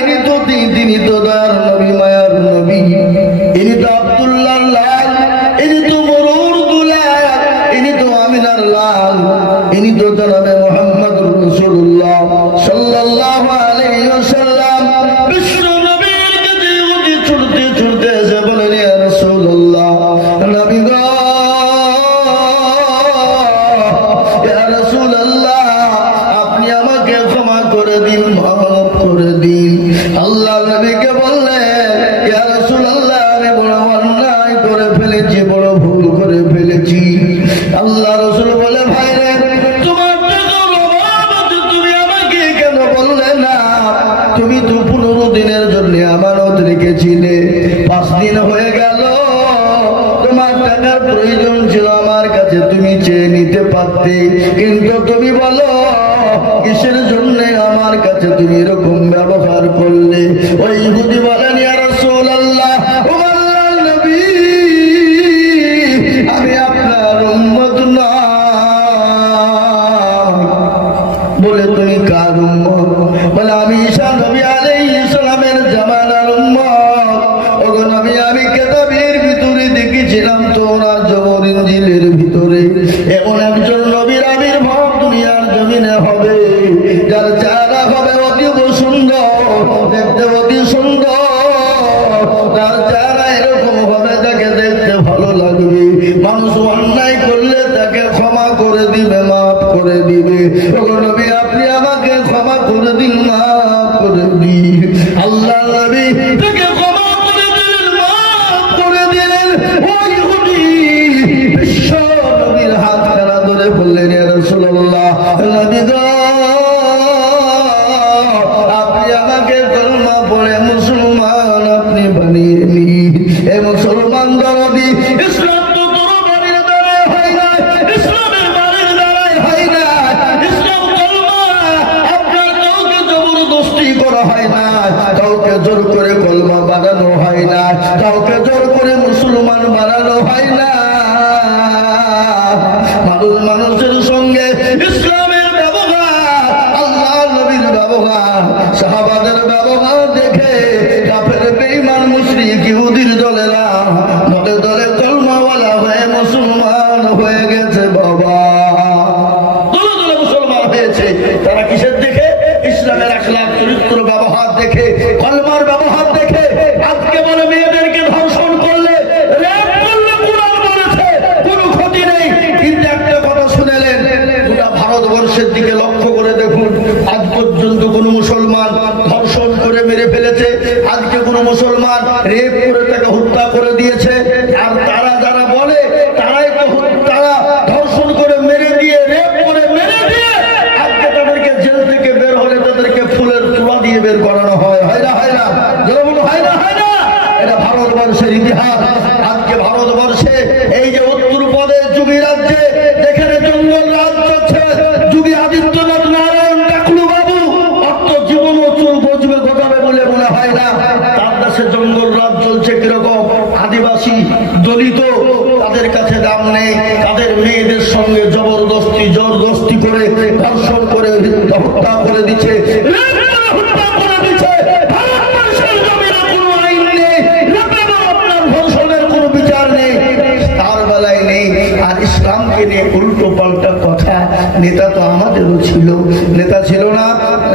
ইনি তো তিনি তো দয়ার নবী, মায়ার নবী, ইনি তো আব্দুল্লাহর লাল, ইনি তো মরুর দুলাল, ইনি তো আমিনার লাল, ইনি তো জনাবে মুহাম্মদুর রাসূলুল্লাহ সাল্লাল্লাহু আলাইহি ওয়াসাল্লাম। বিশ্ব নবীর কাছে উঠে ছুটতে ছুটতে এসে বলেন, ইয়া রাসূলুল্লাহ, নবী গো, ইয়া রাসূলুল্লাহ, আপনি আমাকে ক্ষমা করে দিন, মাফ করে দিন। আল্লাহ নবীকে বললেন, ইয়া রাসূলুল্লাহ, আমি বড় অন্যায় করে ফেলেছি, বড় ভুল করে ফেলেছি। আল্লাহ রাসূল বলে, ভাই রে, তোমার টাকার অভাব আছে, তুমি আমাকে কেন বললে না? তুমি তো 15 দিনের জন্য আমানত রেখেছিলে, 5 দিন হয়ে গেল, তোমার টাকার প্রয়োজন ছিল আমার কাছে, তুমি চেয়ে নিতে পারতে, কিন্তু তুমি বলো কিসের জন্য আমার কাছে তুমি এরকম ব্যবহার করলে? ওই ইহুদি বলেন, ইয়া রাসূলুল্লাহ, ও আল্লাহর নবী, আমি আপনার উম্মত না। বলে, তুমি কার উম্মত? বলে, আমি ঈসা নবী আলাইহিস সালামের জামানার উম্মত। ওগো নবী, আমি কিতাবের ভিতরে দেখেছিলাম, তওরাত, জবর, ইনজিলের ভিতরে এমন একজন নবীর আবির্ভাব দুনিয়ার জমিনে হবে, যার চেহারা হবে অতীব সুন্দর, দেখতে অতি সুন্দর, তার চেহারা এরকম হবে যাকে দেখতে ভালো লাগবে, মানুষ অন্যায় করলে তাকে ক্ষমা করে দিবে, মাফ করে দিবে। ওগো নবী, আপনি আমাকে ক্ষমা করে দিন, মাফ করে দিন। আল্লাহ নবী তাকে ক্ষমা করে দিলেন, মাফ করে দিলেন। ওই ইহুদি বিশ্ব নবীর হাত খানা ধরে বললেন, ইয়া রাসূলুল্লাহ, নবী গো, আপনি আমাকে কলমা পড়ে মুসলমান আপনি বানিয়ে নিন। এ মুসলমান দরদি, ইসলাম তো তরবারির দ্বারাই হয় না, ইসলামের বাড়ির দ্বারাই হয় না। ইসলাম কলমা আপনার কাউকে জবরদস্তি করা হয় না, কাউকে জোর করে কলমা বানানো হয় না, কাউকে জোর করে মুসলমান বানানো হয় না। মানুষ মানুষের সঙ্গে ইসলামের ব্যবহার, আল্লাহ নবীর ব্যবহার, সাহাবাদের ব্যবহার দেখে কাফের বেঈমান মুশরিক ইহুদির দলেরা দলে দলে কলমাওয়ালা হয়ে মুসলমান হয়ে গেছে। বাবা, দলে দলে মুসলমান হয়েছে। তারা কিসের দেখে? ইসলামের আখলাক, চরিত্র, ব্যবহার দেখে, কলমার ব্যবহার দেখে। আজকে বলে মেয়েদেরকে ধর্ষণ করলে, রেপ করলে কুরআন বলেছে কোনো ক্ষতি নেই, কিন্তু একটা কথা শুনেলেন, গোটা ভারতবর্ষের দিকে লক্ষ্য করে দেখুন, আজ পর্যন্ত কোন মুসলমান ধর্ষণ করে মেরে ফেলেছে? আজকে কোন মুসলমান রেপ করে তাকে হত্যা করে দিয়েছে? আর তারা যারা বলে তারাই তো, তারা ধর্ষণ করে মেরে দিয়ে, রেপ করে মেরে দিয়ে, আজকে তাদেরকে জেল থেকে বের হলে তাদেরকে ফুলের তোড়া দিয়ে বের করানো হয়। হয় না? হয় না? যারা বলো হয় না? হয় না? এটা ভারতবর্ষের ইতিহাস। আজকে ভারতবর্ষে এই যে উত্তর প্রদেশ যোগী রাজ্যে যেখানে জঙ্গল রাজ চলছে, যোগী আদিত্যনাথ নারায়ণ টাকলু বাবু অত জীবন চুল বজবে গোটাবে বলে মনে হয় না। তার দেশে জঙ্গল রাজ চলছে কিরকম? আদিবাসী, দলিত, তাদের কাছে দাম নেই, তাদের মেয়েদের সঙ্গে জবরদস্তি করে ধর্ষণ করে হত্যা করে দিচ্ছে, হত্যা করে দিচ্ছে। ভারতবর্ষের জমিনে কোনো আইন নেই, আপনার ধর্ষণের কোনো বিচার নেই, তার বেলায় নেই। আর ইসলামকে নিয়ে উল্টো পাল্টা কথা। নেতা তো আমাদেরও ছিল, নেতা ছিল না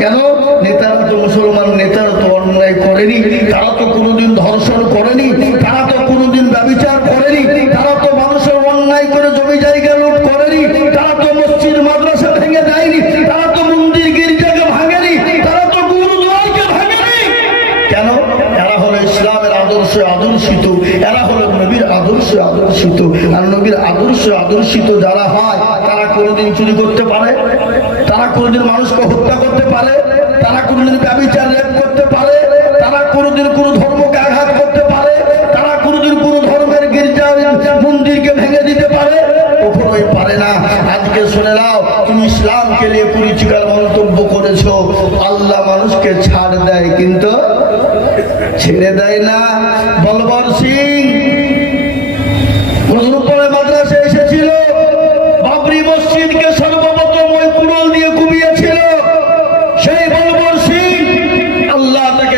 কেন? নেতারা তো মুসলমান, নেতারা তো অন্যায় করেনি, তারা তো কোনোদিন ধর্ষণ করেনি, তারা তো কোনোদিন ব্যভিচার করেনি, তারা তো মানুষের অন্যায় করে জমি জায়গা লুট করেনি, তারা তো মসজিদ মাদ্রাসা ভেঙে দেয়নি, তারা তো মন্দির গির্জাকে ভাঙেনি, তারা তো গুরুদুয়ারকে ভাঙেনি। কেন? এরা হলো ইসলামের আদর্শে আদর্শিত, এরা হলো নবীর আদর্শে আদর্শিত। আর নবীর আদর্শে আদর্শিত যারা হয়, তারা কোনোদিন চুরি করতে পারে? তারা কোনোদিন মানুষকে হত্যা করতে পারে? তারা কোনোদিন ব্যভিচার রেপ করতে পারে? তারা কোনোদিন কোনো ধর্মকে আঘাত করতে পারে? তারা কোনোদিন কোনো ধর্মের গির্জা মন্দিরকে ভেঙে দিতে পারে? কখনোই পারে না। আজকে শুনে নাও, তুমি ইসলামকে নিয়ে কুরুচিকর মন্তব্য করেছো, আল্লাহ মানুষকে ছাড় দেয় কিন্তু ছেড়ে দেয় না। বলবর সিং মুজফরপুরে মাদ্রাসা এসেছিল, বাবরি মসজিদকে সর্বপ্রথম ওই কুড়াল দিয়ে কুপিয়েছিল। সেই বলবর সিং, আল্লাহ তাকে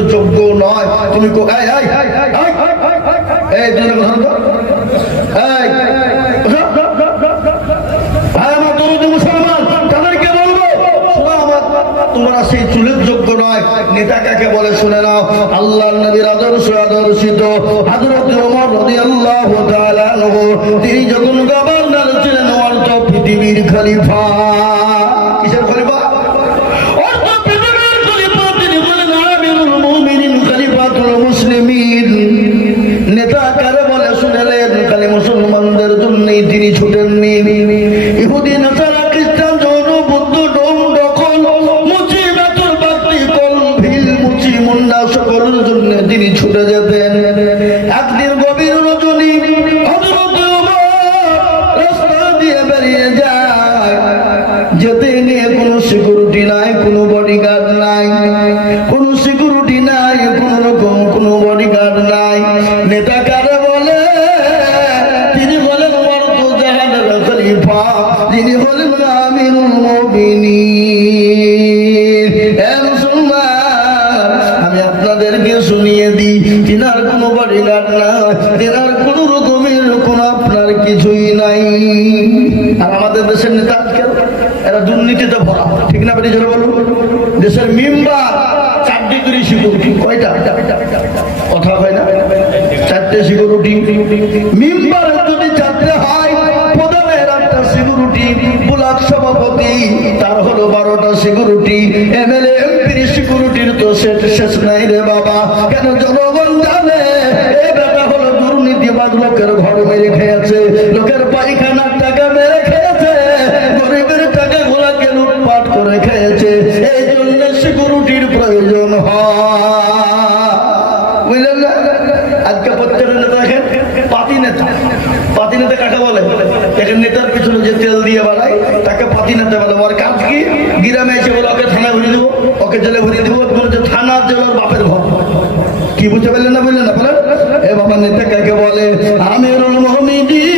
চুলের যোগ্য নয়। তুমি তোমরা সেই চুলের যোগ্য নয়। নেতা কাকে বলে শুনে নাও। আল্লাহর নবীর আদর্শ আদর্শিত হযরত ওমর রাদিয়াল্লাহু তাআলা আনহু, তিনি যখন গভর্নর ছিলেন, অর্থ পৃথিবীর খলিফা। কিসের খলিফা? অর্থ পৃথিবীর খলিফা। তিনি বলেন আমিরুল মুমিনিন, খলিফাতুল মুসলিমিন। নেতা কারে বলে শুনেলেন? খালি মুসলমানদের জন্যই তিনি ছুটেননি। ইহুদি নাসারা খ্রিস্টান জৈন বৌদ্ধ ডোম দখল মুচি বেতর বাতি কল ভিল মুচি মুন্ডা সকলের জন্য তিনি ছুটে যেতেন। একদিন গভীর রজনী হযরত ওমর রাস্তা দিয়ে বেরিয়ে যায়। যেতে নিয়ে কোনো সিকিউরিটি নাই, কোনো বডিগার্ড নাই, কোনো সিকিউরিটি নাই, কোন রকম কোনো বডিগার্ড নাই। নেতা কারে বলে? তিনি বলেন মর্দ জাহানের খলিফা, যিনি হলেন আমিরুল মুমিনিন। হে মুসলমান, আমি আপনাদেরকে শুনিয়ে দিই, তিনার কোনো বডিগার্ড নাই, তিনার কোনো রকমের কোনো আপনার কিছুই নাই। আর আমাদের দেশের নেতা এরা দুর্নীতিতে ভরা, ঠিক না? বেরিয়ে বলুন। দেশের মেম্বার 4 ডিগ্রি সিকিউরিটি। কয়টা কথা হয় না? 4টে সিকিউরিটি। মেম্বার যদি 4টে হয়, প্রধানের 1টা সিকিউরিটি, ব্লক সভাপতি তার হলো 12টা সিকিউরিটি, এমএলএ এমপির সিকিউরিটির তো শেষ নাই রে বাবা। কেন? জনগণ জানে এই বেটা হলো দুর্নীতিবাদ, লোকের ঘর মেরে খেয়েছে, লোকের পায়খানার টাকা মেরে খেয়েছে, গরিবের টাকা গোলাকে লুটপাট করে খেয়েছে। এই জন্য সিকিউরিটির প্রয়োজন হয়, বুঝলেন না? আজকে প্রত্যেকের নেতা দেখেন পাতি নেতা। পাতি নেতা কাকে বলে? দেখেন নেতার পিছনে যে তেল দিয়ে বাড়ায় তাকে পাতি নেতা বলে। ওর কাজ কি? গ্রামে এসে বলে ওকে থানায় ভরিয়ে দেবো, ওকে জেলে ভরিয়ে দেবো। থানার জেল ওর বাপের ঘর। কি বুঝতে পারলেন না? বললেন না? বলেন এ বাবা, নেতা কাকে বলে? আমিরুল মুমিনিন,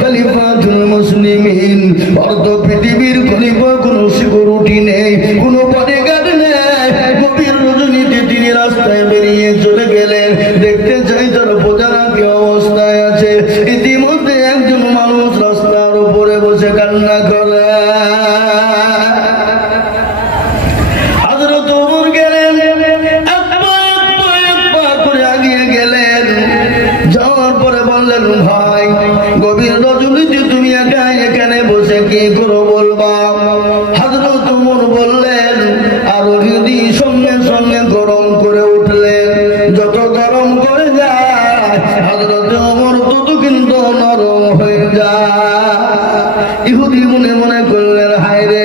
খলিফাতুল মুসলিমিন। অর্ধ পৃথিবীর খলিফা, কোনো সিকিউরিটি নেই, কোনো বডিগার্ড নেই। গভীর রজনীতে তিনি রাস্তায় বেরিয়ে চলে গেলেন। দেখতে চাই তার প্রজারা কি অবস্থায় আছে। ইতিমধ্যে একজন মানুষ রাস্তার উপরে বসে কান্না করে। হযরত ওমর গেলেন, এক পা করে আগিয়ে গেলেন। যাওয়ার পরে বললেন, ভাই গভীর রজনীতে তুমি একা এখানে বসে কি করো বলবা? হযরত ওমর বললেন, আর যদি সঙ্গে সঙ্গে গরম করে উঠলেন। যত গরম করে যায় হযরত ওমর তত কিন্তু নরম হয়ে যায়। ইহুদি মনে মনে করলেন, হায় রে,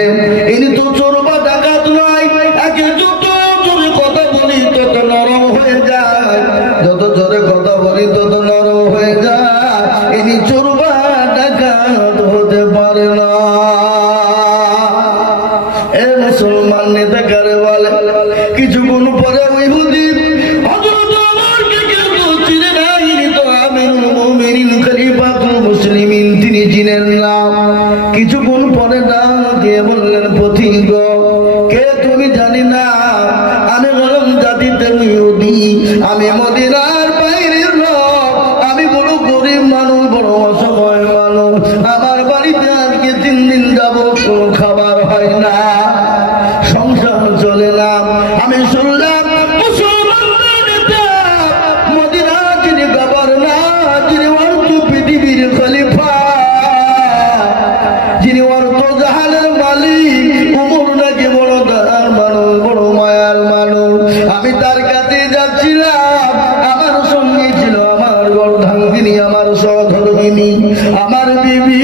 ইনি তো চোর বা ডাকাত নয়, একে যত জোরে কথা বলি তত নরম হয়ে যায়, যত জোরে কথা বলি তত নরম হয়ে যায়। ইনি চোর বা ডাকাত হতে পারে না। এ মুসলমান নেতা কারে বলে? কিছুক্ষণ পরে ইহুদি হযরত ওমরকে কিন্তু চিনে না। ইনি তো আমিরুল মুমিনিন, খলিফাতুল মুসলিমিন, তিনি চিনেন না। কিছুক্ষণ পরে ডাক দিয়ে বললেন, পথিক কে তুমি? জানি না, আমি হলাম জাতিতে ইহুদি, আমি মদিনার বাইরের লোক, আমি বড় গরিব মানুষ, বড় অসহায় মানুষ। আমার বাড়িতে আজকে 3 দিন যাবত কোনো খাবার হয় না, সংসার চলে না। আমি শুনলাম মুসলমানদের নেতা মদিনা, যিনি গভর্নর, যিনি অর্থ পৃথিবীর খলিফা, যিনি অর্থ জাহানের মালিক, ওমর নাকি বড় দয়ার মানুষ, বড় মায়ার মানুষ। আমি তার কাছে যাচ্ছিলাম। আমার সঙ্গে ছিল আমার গর্ধাঙ্গিনী, আমার সহধর্মিনী, আমার বিবি।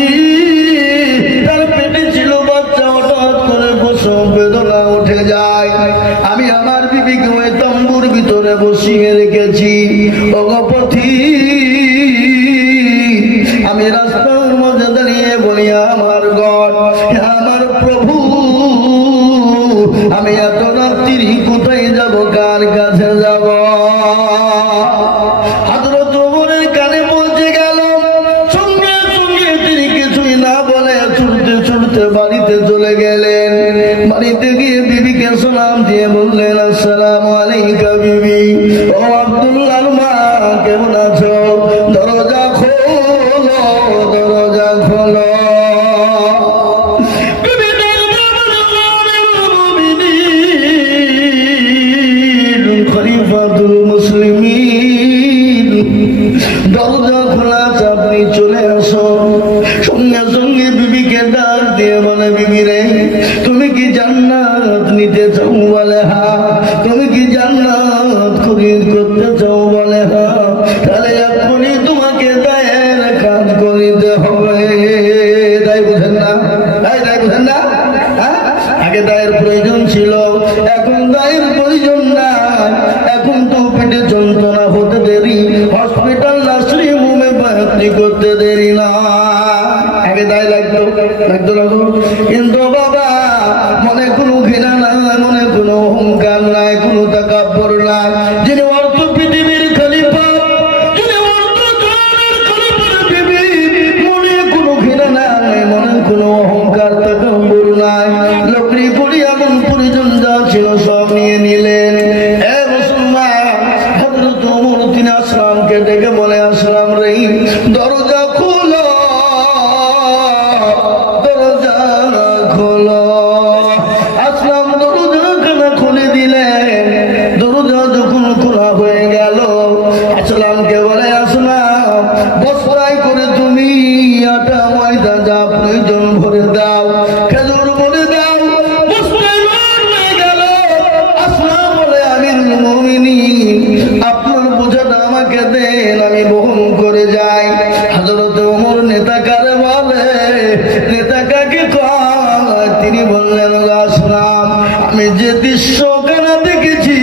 তার পেটে ছিল বাচ্চা। হঠাৎ করে প্রসব বেদনা উঠে যায়। আমি আমার বিবিকে ওই তম্বুর ভিতরে বসিয়ে রেখেছি। অগপথি, আমি রাস্তার মধ্যে দাঁড়িয়ে বলি, আমার গড, আমার প্রভু, আমি এত রাত্রি কোথায় যাব, কার কাছে যাব? হযরত ওমরের কানে পৌঁছে গেল। সঙ্গে সঙ্গে তিনি কিছুই না বলে ছুটতে ছুটতে বাড়িতে চলে গেলেন। বাড়িতে গিয়ে বিবিকে সালাম দিয়ে দিয়ে বললেন, আসসালামু আলাইকা বিবি। ও আব্দুল্লাহর মা, কেমন আছো? দরজা খোলো, দরজা খোলো। খলিফাতুল মুসলিমিন, দরজা খোলা, আপনি চলে আসো। সঙ্গে সঙ্গে বিবিকে ডাক দিয়ে বলে, বিবি রে, তুমি কি জান্নাত নিতে চাও? বলে হ্যাঁ। তুমি কি জান্নাত খরিদ করতে চাও? বলে হ্যাঁ। তাহলে এখনই তোমাকে দায়ের কাজ করিতে হবে। তাই বুঝেন না? তাই বুঝেন না? আগে দায়ের প্রয়োজন ছিল, এখন দায়ের প্রয়োজন না। এখন তো পেটে যন্ত্রণা হতে দেরি, হসপিটাল নার্সিং হোমে ভর্তি করতে দেরি না। আগে দায় লাগতো না। কিন্তু বাবা, মনে কোনো ঘৃণা নাই, মনে কোনো অহংকার নাই, কোনো তাকাব্বুর নাই। যিনি অর্থ পৃথিবীর খলিফা, যিনি অর্থ জগতের খলিফার বিবি, মনে কোনো ঘৃণা নাই, মনে কোনো অহংকার তাকাব্বুর নাই। লকড়ি পড়ি এমন পরিজন যা ছিল সব নিয়ে নিলেন। এ মুসলমান, হযরত ওমর তিনি আসলামকে ডেকে বলে, আসলাম রে, দরজা খুলো, দরজা খোলো। আসলাম দরজাখানা খুলে দিলেন। দরজা যখন খোলা হয়ে গেল, আসলামকে বলে, আসলাম বস্তায় করে তুমি আটা ময়দা যা প্রয়োজন ভরে দাও, খেজুর ভরে দাও। বস্তায় হয়ে গেল। আসলাম বলে, আমিরুল মুমিনিন, আপনার বোঝাটা আমাকে দেন, আমি বহন করে যাই। হযরত ওমর নেতা কারে বলে, নেতা কাকে কয়? তিনি বললেন, আসলাম, আমি যে দৃশ্য কেনা দেখেছি,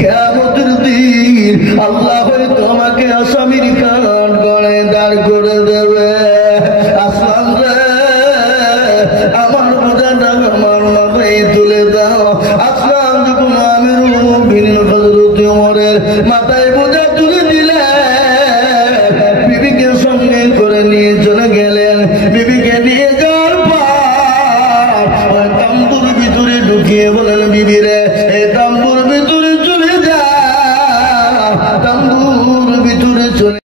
কিয়ামতের দিন আল্লাহ হয়তো আমাকে আসামির কাঠ গড়ে দাঁড় করে দেবে। আসলাম রে, আমার বোঝাটা আমার মাথায় তুলে দাও। আসলাম যখন আমিরুল মুমিনিন হযরত ওমরের মাথায় বোঝা